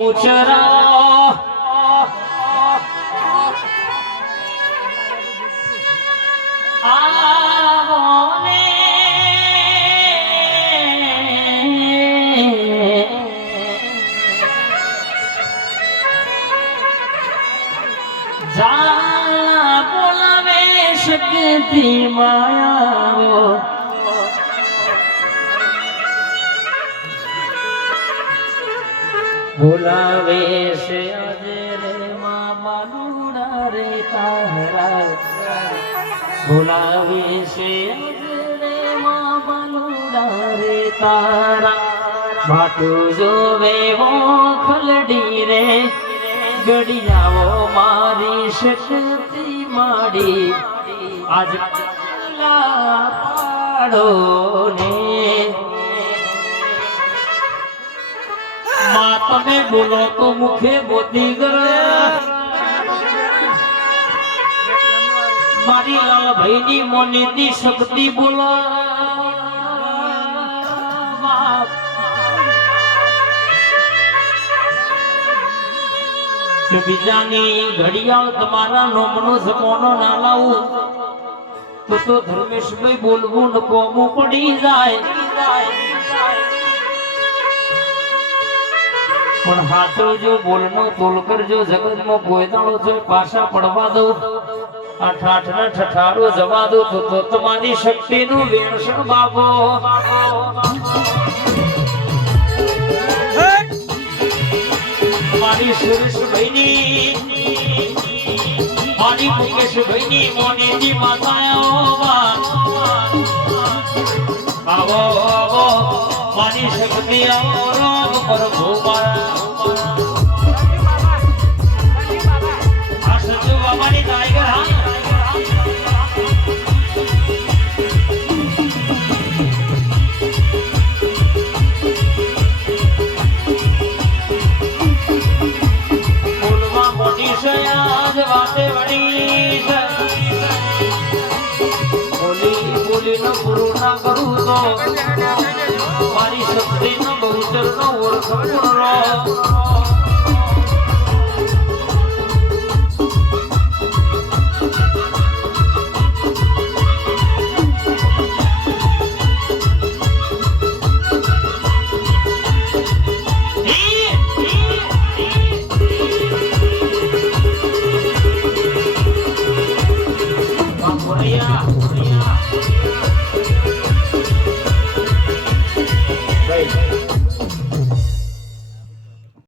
ઉચરા આવોને ઝાલા બોલાવે શક્તિ માયા બોલાવે છે આજે રે મામા લુડા રે તારા બોલાવે છે આજે રે મામા લુડા રે તારા માટું જોવે વો ખલડી રે ગડિયાઓ મારી શક્તિ માડી આજ પાડો ને તમે બોલો તો મુખે મોતી કરે મારી લાલભાઈ ની મોની શક્તિ બોલો બીજાની ઘડિયાળ તમારા નોમનો જમોનો ના લાવું તો ધર્મેશભાઈ બોલવું ન કોમું પડી જાય પણ હાથો જો બોલનો તોલ કરજો જગતમાં કોઈ દાડો જો પાછા પડવા દો આ ઠાઠના ઠઠારો જવા દો તો તમારી શક્તિનું વેણસણ બાબો મારી સુરેશભાઈની મારી મુકેશભાઈની મોનીની માતાઓ આવો આવો મારી શક્તિ આવો પ્રભુ મારા આ સંજુ બાબાની ટાઈગર હા બોલવા મોટી છે આજ વાતે વડી છે બોલી ન પૂરું ના કરું તો મારી શક્તિ નો બહુચર નો ઓળખ